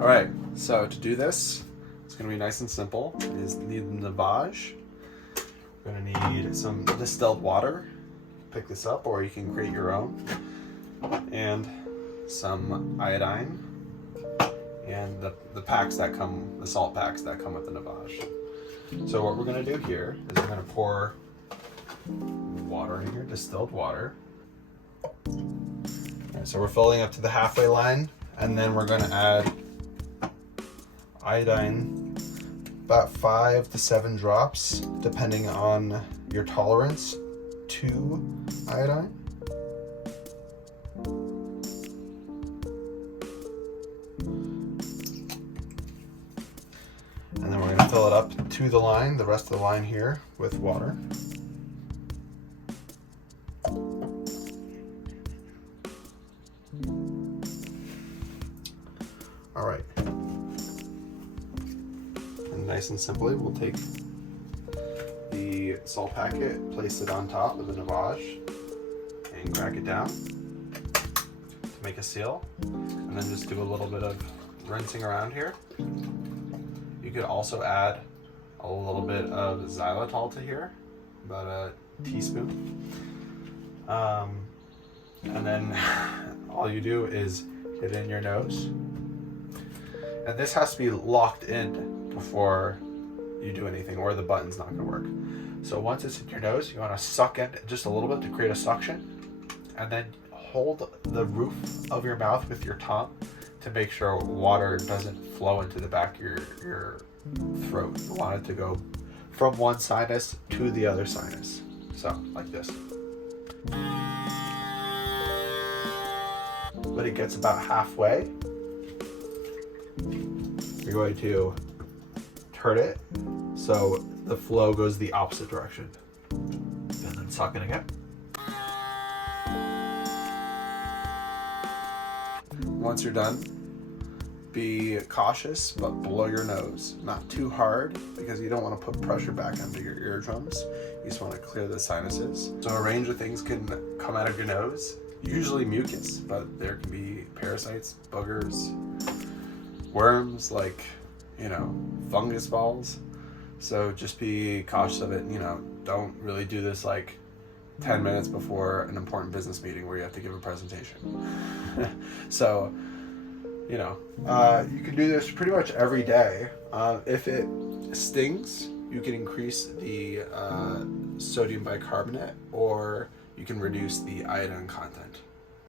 All right, so to do this, it's gonna be nice and simple. Is need Nevage. We're gonna need some distilled water. Pick this up, or you can create your own. And some iodine, and the packs that come, the salt packs that come with the Nevage. So what we're gonna do here is we're gonna pour water in here, distilled water. All right, so we're filling up to the halfway line, and then we're gonna add iodine, about 5 to 7 drops, depending on your tolerance to iodine. And then we're going to fill it up to the line, the rest of the line here, with water. All right. And nice and simply, we'll take the salt packet, place it on top of the Nevage, and crack it down to make a seal. And then just do a little bit of rinsing around here. You could also add a little bit of xylitol to here, about a teaspoon. And then all you do is get it in your nose. And this has to be locked in before you do anything, or the button's not gonna work. So once it's in your nose, you wanna suck in just a little bit to create a suction, and then hold the roof of your mouth with your tongue to make sure water doesn't flow into the back of your throat. You want it to go from one sinus to the other sinus. So, like this. When it gets about halfway, you're going to turn it so the flow goes the opposite direction. And then suck it again. Once you're done, be cautious, but blow your nose. Not too hard, because you don't want to put pressure back onto your eardrums. You just want to clear the sinuses. So a range of things can come out of your nose, usually mucus, but there can be parasites, boogers, worms, like, fungus balls. So just be cautious of it. Don't really do this like 10 minutes before an important business meeting where you have to give a presentation. So, you can do this pretty much every day. If it stings, you can increase the sodium bicarbonate, or you can reduce the iodine content.